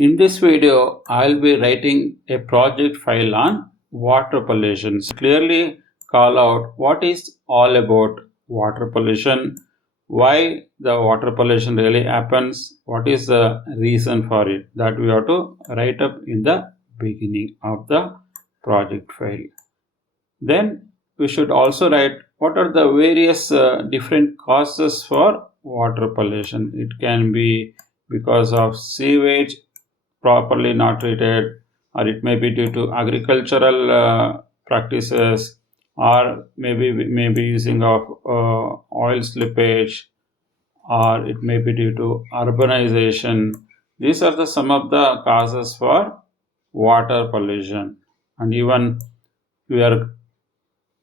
In this video, I'll be writing a project file on water pollution. Clearly call out what is all about water pollution, why the water pollution really happens, what is the reason for it. That we have to write up in the beginning of the project file. Then we should also write what are the various different causes for water pollution. It can be because of sewage properly not treated, or it may be due to agricultural practices, or maybe using of oil slippage, or it may be due to urbanization. These are the some of the causes for water pollution. And even we are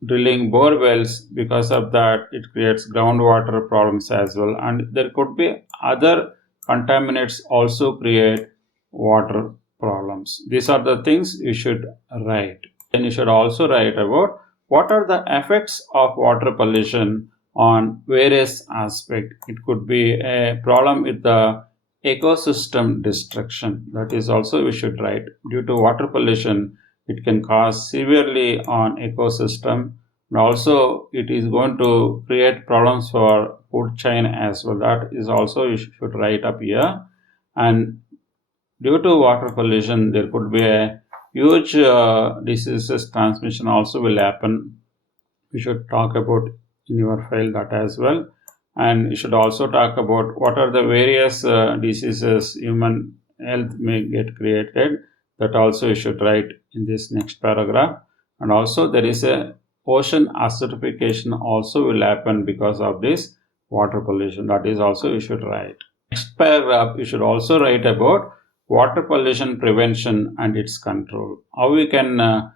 drilling bore wells, because of that it creates groundwater problems as well, and there could be other contaminants also create water problems. These are the things you should write. Then you should also write about what are the effects of water pollution on various aspects. It could be a problem with the ecosystem destruction. That is also we should write. Due to water pollution, it can cause severely on ecosystem, and also it is going to create problems for food chain as well. That is also you should write up here. And due to water pollution, there could be a huge diseases transmission also will happen. You should talk about in your file that as well. And you should also talk about what are the various diseases human health may get created. That also you should write in this next paragraph. And also there is a ocean acidification also will happen because of this water pollution. That is also you should write. Next paragraph you should also write about water pollution prevention and its control. How we can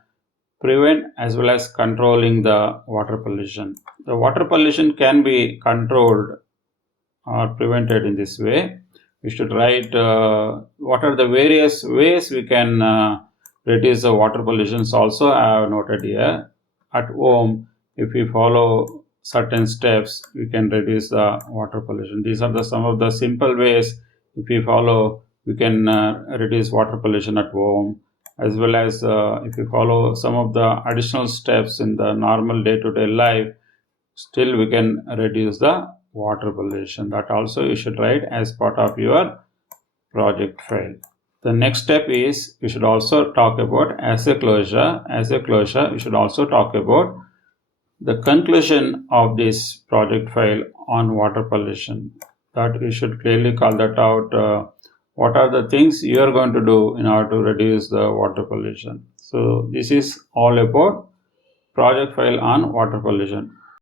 prevent as well as controlling the water pollution. The water pollution can be controlled or prevented in this way. We should write what are the various ways we can reduce the water pollution. Also I have noted here. At home, if we follow certain steps, we can reduce the water pollution. These are the some of the simple ways. If we follow, we can reduce water pollution at home, as well as if you follow some of the additional steps in the normal day-to-day life, still we can reduce the water pollution. That also you should write as part of your project file. The next step is you should also talk about as a closure. As a closure, you should also talk about the conclusion of this project file on water pollution. That you should clearly call that out. What are the things you are going to do in order to reduce the water pollution? So this is all about project file on water pollution.